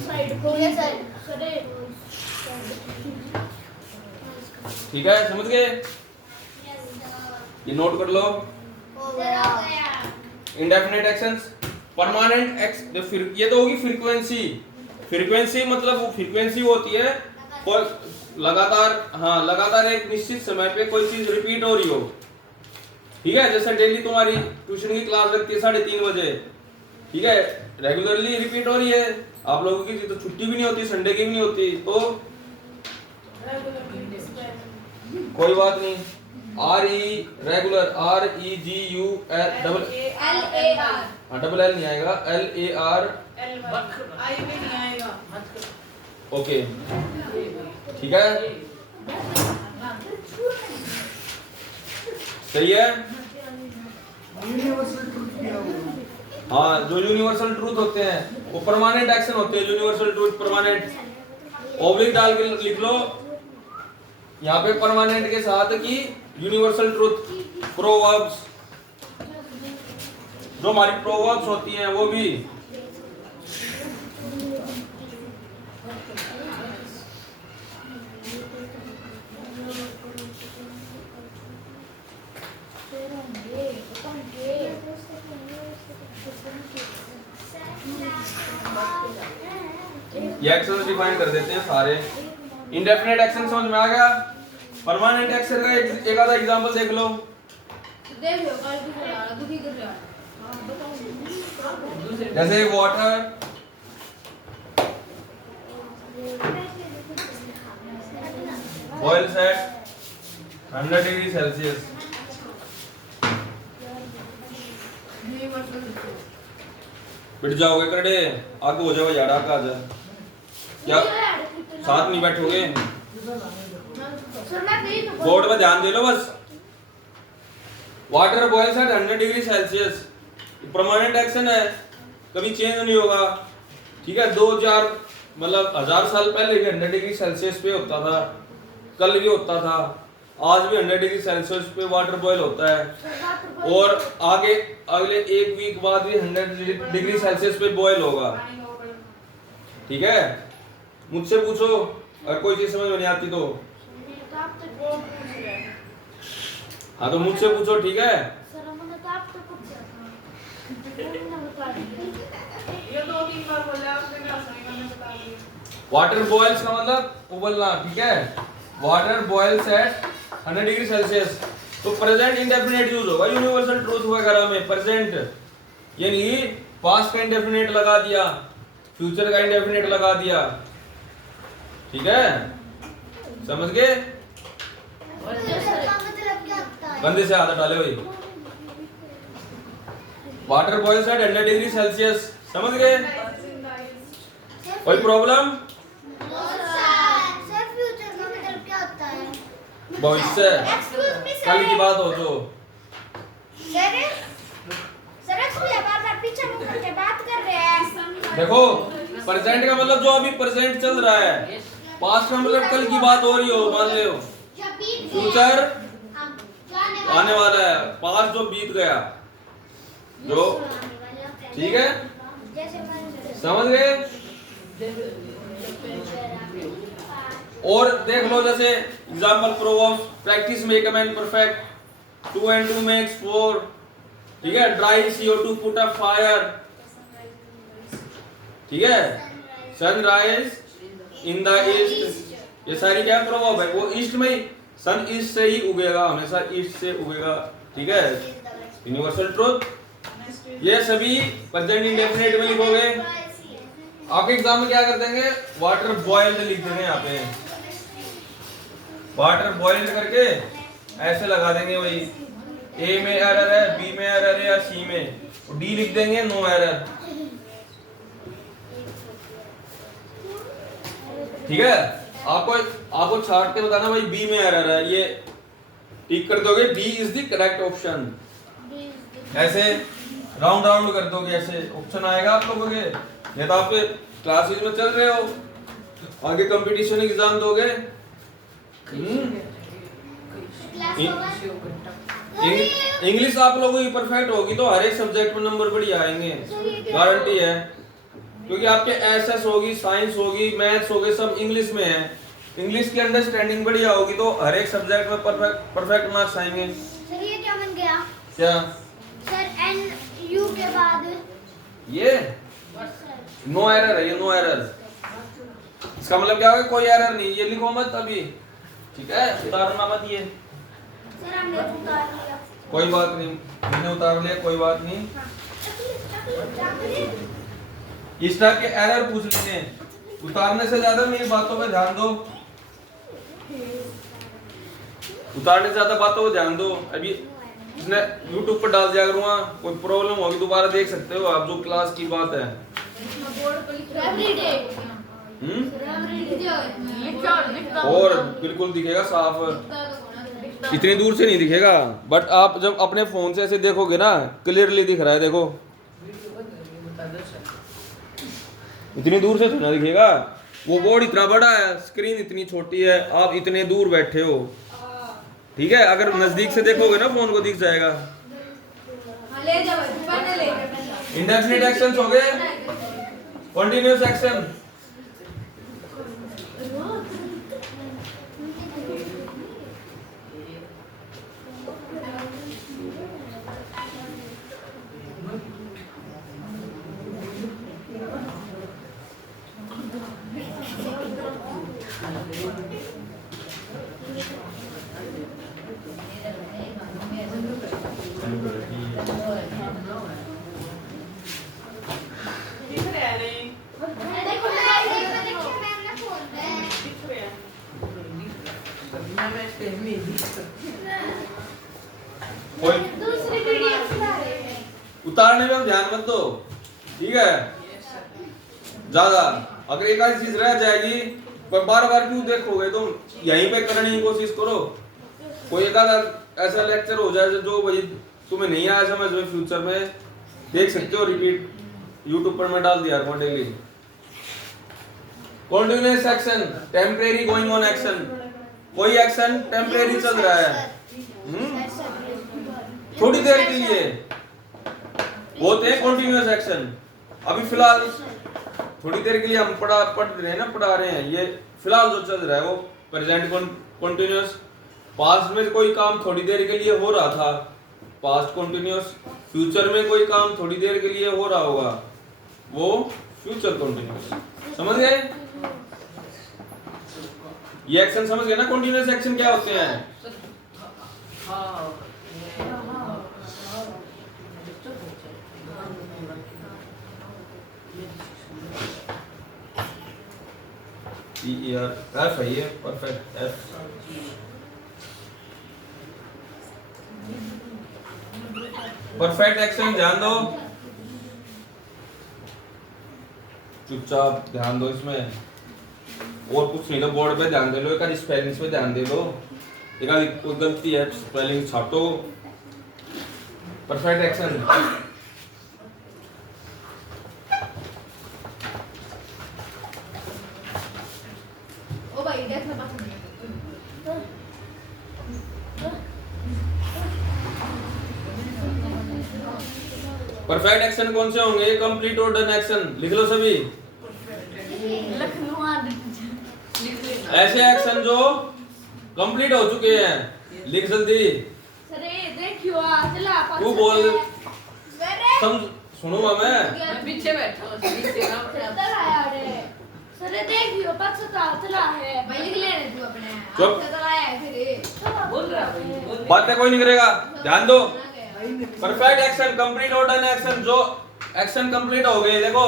Side हो गया सर ठीक है समझ गए? ये नोट कर लो। हो गया इंडेफिनिट एक्शंस, परमानेंट एक्स, ये तो होगी फ्रीक्वेंसी। फ्रीक्वेंसी मतलब वो फ्रीक्वेंसी होती है कोई लगातार, हाँ लगातार एक निश्चित समय पे कोई चीज रिपीट हो रही हो। ठीक है, जैसे डेली तुम्हारी ट्यूशन की क्लास लगती है 3:30 बजे, ठीक है, रेगुलरली रिपीट हो रही है। आप लोगों की तो छुट्टी भी नहीं होती, संडे की भी नहीं होती, तो कोई बात नहीं। रेगुलर REGULAR डबल एल नहीं आएगा, LAR आई भी नहीं आएगा। ओके ठीक है, सही है। हाँ जो यूनिवर्सल ट्रूथ होते हैं वो परमानेंट एक्शन होते हैं। यूनिवर्सल ट्रूथ परमानेंट, ओब्लिक डाल के लिख लो यहाँ पे परमानेंट के साथ की यूनिवर्सल ट्रूथ। प्रोवर्ब्स, जो हमारी प्रोवर्ब्स होती हैं वो भी ये एक्शंस डिफाइन कर देते हैं सारे। इंडेफिनिट एक्शन समझ में आ गया। परमानेंट एक्शन का एक आधा एग्जांपल देख लो। देख लो कल की चला रहा दुखी कर रहा। हां बताओ। जैसे water boils at 100 degree Celsius. बैठ जाओगे करड़े, आगे हो जाओ यार, आगे आ जा। क्या साथ नहीं बैठोगे? सर मैं गई तो बोर्ड पे ध्यान दे लो बस। Water boils at 100 degree Celsius, permanent action है, कभी चेंज नहीं होगा। ठीक है, 2000 मतलब 1000 साल पहले भी 100 डिग्री सेल्सियस पे होता था, कल भी होता था, आज भी 100 डिग्री सेल्सियस पे वाटर बॉयल होता है, और आगे अगले एक वीक बाद भी 100 डिग्री सेल्सियस पे बॉयल होगा। ठीक है, मुझसे पूछो अगर कोई चीज समझ में नहीं आती तो। हाँ तो मुझसे पूछो, ठीक है। सर हमने तो आप तो कुछ बता दिया। ये 2-3 बार बोले आपने, क्या समझ में बता दिया। वाटर बॉयल्स का मतलब उबलना, ठीक है। Water boils at 100 degree Celsius, तो प्रेजेंट इंडेफिनिट यूज होगा यूनिवर्सल ट्रूथ वगैरह में। प्रेजेंट यानी पास्ट का इंडेफिनिट लगा दिया, फ्यूचर का इंडेफिनिट लगा दिया। ठीक है, समझ गए? मतलब क्या होता है? गंदे से हाथ डाले भाई। Water boils at 100 degree Celsius, समझ गए? कोई प्रॉब्लम? सर फ्यूचर का मतलब क्या होता है? भविष्य, एक्सक्यूज मी कल की बात हो जो। सर एक्सक्यूज बार पीछे मुंह करके बात कर रहे हैं। देखो, प्रेजेंट का मतलब जो अभी प्रेजेंट चल रहा है, पास्ट का मतलब कल की बात हो रही हो, मान ले हो। फ्यूचर आने वाला है, पास्ट जो बीत गया जो। ठीक है, समझ गए? और देख लो जैसे example proverbs, practice make a man perfect, 2 and 2 makes 4। ठीक है, dry CO2 put a fire. ठीक है, सनराइज इन द ईस्ट, ये सारी क्या प्रोवर्ब है, वो ईस्ट में ही, सन ईस्ट से ही उगेगा, हमेशा ईस्ट से उगेगा, ठीक है, यूनिवर्सल ट्रूथ। ये सभी प्रेजेंट इंडेफिनिट में लिखोगे। आपके एग्जाम में क्या कर देंगे, वाटर बॉइल्ड लिख देंगे यहाँ पे, वाटर बॉइल्ड करके ऐसे लगा देंगे, वही ए में एरर है, बी में एरर है या सी में, डी लिख देंगे नो एरर, ठीक है। आपको छाट के बताना भाई बी में एरर है, ये टिक कर दोगे, B is the correct option, ऐसे राउंड राउंड कर दोगे, ऐसे ऑप्शन आएगा आप लोगों के। नहीं तो आप क्लासेस में चल रहे हो, आगे कंपटीशन एग्जाम दोगे, इंग्लिश आप लोगों की परफेक्ट होगी तो हर एक सब्जेक्ट में नंबर बढ़िया आएंगे, गारंटी है, क्योंकि आपके एसएस होगी, साइंस होगी, मैथ्स होगी, सब इंग्लिश में है। इंग्लिश की अंडरस्टैंडिंग बढ़िया होगी तो हर एक सब्जेक्ट में परफेक्ट मार्क्स आएंगे। सर ये क्या बन गया? क्या सर एन यू के बाद ये नो एरर है, ये नो एरर, इसका मतलब क्या होगा, कोई एरर नहीं, ये लिखो मत अभी, ठीक है, उतारना मत ये। सर हमने उतार लिया। कोई बात नहीं, मैंने उतार लिया, कोई बात नहीं। इस टाइप के एरर पूछ लेंगे, उतारने से ज्यादा मेरी बातों पे ध्यान दो, उतारने से ज्यादा बातों पे ध्यान दो। अभी इसने YouTube पर डाल दिया करूँगा, कोई प्रॉब्लम होगी दोबारा देख सकते हो आप, जो क्लास की बात है। और बिल्कुल दिखेगा साफ, इतनी दूर से नहीं दिखेगा, बट आप जब अपने फोन से ऐसे देखोगे ना, क्लियरली दिख रहा है, देखो इतनी दूर से तो ना दिखेगा, वो बोर्ड इतना बड़ा है, स्क्रीन इतनी छोटी है, आप इतने दूर बैठे हो, ठीक है। अगर नजदीक से देखोगे ना फोन को दिख जाएगा। इंडेफिनिट एक्शंस हो गए, कंटीन्यूअस एक्शन, उतारने में ध्यान मत दो, ठीक है, ज्यादा अगर एक आधी चीज रह जाएगी पर बार बार क्यों देखोगे तुम, यहीं पे करने की कोशिश करो। कोई एक आधा ऐसा लेक्चर हो जाए जो भाई तुम्हें नहीं आया समझ में, फ्यूचर में देख सकते हो, रिपीट YouTube पर मैं डाल दिया daily. Continuous action, temporary going on action, कोई एक्शन टेम्परेरी चल रहा है, थोड़ी देर के लिए होते हैं कंटीन्यूअस एक्शन। अभी फिलहाल थोड़ी देर के लिए हम पढ़ा रहे हैं, ये फिलहाल जो चल रहा है वो प्रेजेंट कंटीन्यूअस। पास्ट में कोई काम थोड़ी देर के लिए हो रहा था, पास्ट कंटीन्यूअस। फ्यूचर में कोई काम थोड़ी देर के लिए हो रहा होगा, वो फ्यूचर कंटीन्यूअस। समझ गए ये एक्शन, समझ गए ना कंटीन्यूअस एक्शन क्या होते हैं? एफ है ये, परफेक्ट एफ। परफेक्ट एक्शन ध्यान दो, चुपचाप ध्यान दो इसमें, और कुछ नहीं, तो बोर्ड पे ध्यान दे लो, एक आध स्पेलिंग पे ध्यान दे लो, एक आध कोई गलती है स्पेलिंग छाटो। परफेक्ट एक्शन, ओ भाई डेथ में पास नहीं। परफेक्ट एक्शन कौन से होंगे? कंप्लीट और डन एक्शन, लिख लो सभी। ऐसे एक्शन जो कंप्लीट हो चुके हैं, लिख जल्दी। सर ये देखियो चला पास। तू बोल, मेरे सुनूंगा मैं। पीछे बैठा हूँ, पीछे ना किधर आया रे? सर देखियो पछता चला है भाई लिख लेने तू अपने चुप। आपसे तो आया है फिर बोल रहा है भाई बोल बातें कोई नहीं करेगा, ध्यान दो। भाई ने परफेक्ट एक्शन, कंप्लीट और डन एक्शन। जो एक्शन कंप्लीट हो गए, देखो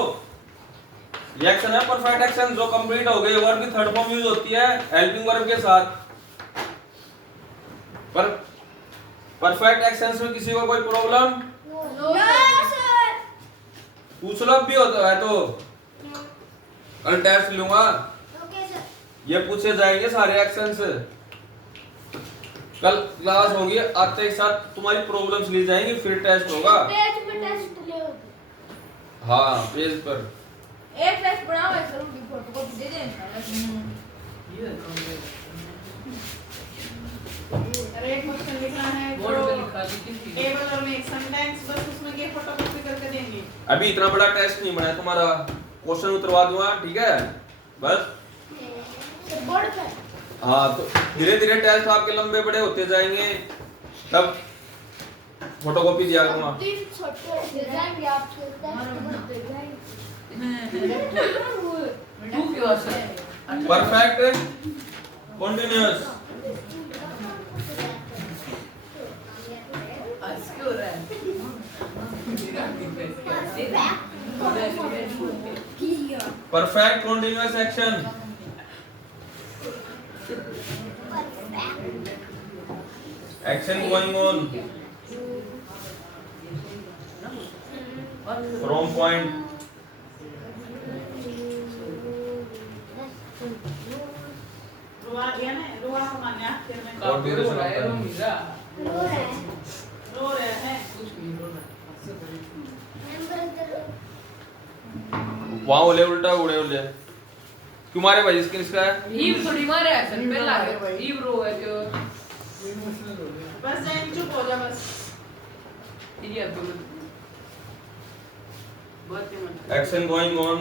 ये एक्शन है परफेक्ट एक्शन जो कंप्लीट हो गए, वर्ब की थर्ड फॉर्म यूज होती है हेल्पिंग वर्ब के साथ। पर परफेक्ट एक्शंस में किसी को कोई प्रॉब्लम नो सर पूछ लो, अब भी होता है तो कल टेस्ट लूंगा, ओके सर ये पूछे जाएंगे सारे एक्शंस। कल क्लास होगी, आते एक साथ तुम्हारी प्रॉब्लम्स ली जाएंगी, फिर टेस्ट होगा। पेज पे टेस्ट ले हाँ पेज पर। एक टेस्ट बनाओ है सर की फोटो कॉपी दे देना। ये कौन अरे एक क्वेश्चन लिखना है बोर्ड जो पे लिखा दी किसी टेबल और में एक सेंटेंस, बस उसमें ये फोटोकॉपी करके देंगे। अभी इतना बड़ा टेस्ट नहीं बनाया तुम्हारा, क्वेश्चन उतरवा दूंगा, ठीक है बस। बोर्ड पे हाँ तो धीरे धीरे टेस्ट आपके लंबे बड़े होते जाएंगे, तब फोटोकॉपी दिया करूंगा। तीन छोटे दे जाएंगे आपको टेस्ट दे जाएंगे तू क्यों असर परफेक्ट कंटीन्यूअस। आज क्यों हो रहा है मेरा perfect continuous action. Action going on from point. रुआ दिया ना, रुआ हमारे आखिर में और भी हो रहा है मीरा रो रहा है रो रहे हैं। कुछ नहीं रो रहा हंस रही वहां उले उल्टा उड़े उले क्यों मारे भाई? इसके इसका है ईव थोड़ी मारे है सर पे लागे ईव रो है जो इमोशनल हो गया। बस जैन चुप हो जा बस। ये अब बहुत ही मत एक्शन गोइंग ऑन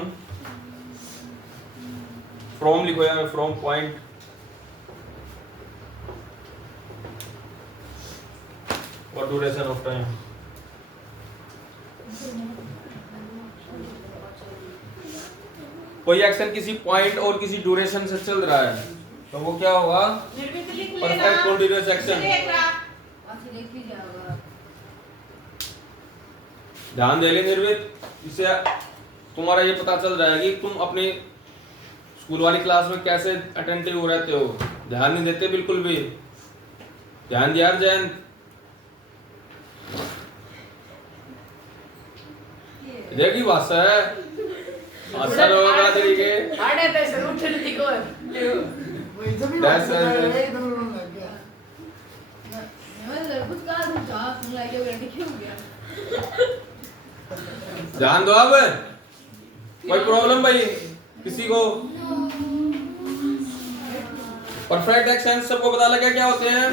फ्रॉम लिखो यार, फ्रॉम पॉइंट। और ड्यूरेशन ऑफ टाइम। कोई एक्शन किसी पॉइंट और किसी ड्यूरेशन से चल रहा है तो वो क्या होगा? निर्मित लिख लेना। Perfect continuous action. देख रहा। आखिर एक ही जाएगा। ध्यान दे ले निर्वित, इससे तुम्हारा ये पता चल रहा है कि तुम अपने स्कूल वाली क्लास में कैसे अटेंटिव रहते हो। ध्यान नहीं देते बिल्कुल भी। ध्यान दिया जैन। देखी भाषा है आशा होगा तरीके। आड़े ते सर उठ नहीं को वो इधर भी That's बात कर रहा right. है, इधर रोने लग गया। मैं कुछ कहा तू जा सुन लाइक वगैरह क्यों हो गया? ध्यान दो अब। कोई प्रॉब्लम भाई किसी को? परफेक्ट एक्शन सबको पता लगा क्या होते हैं?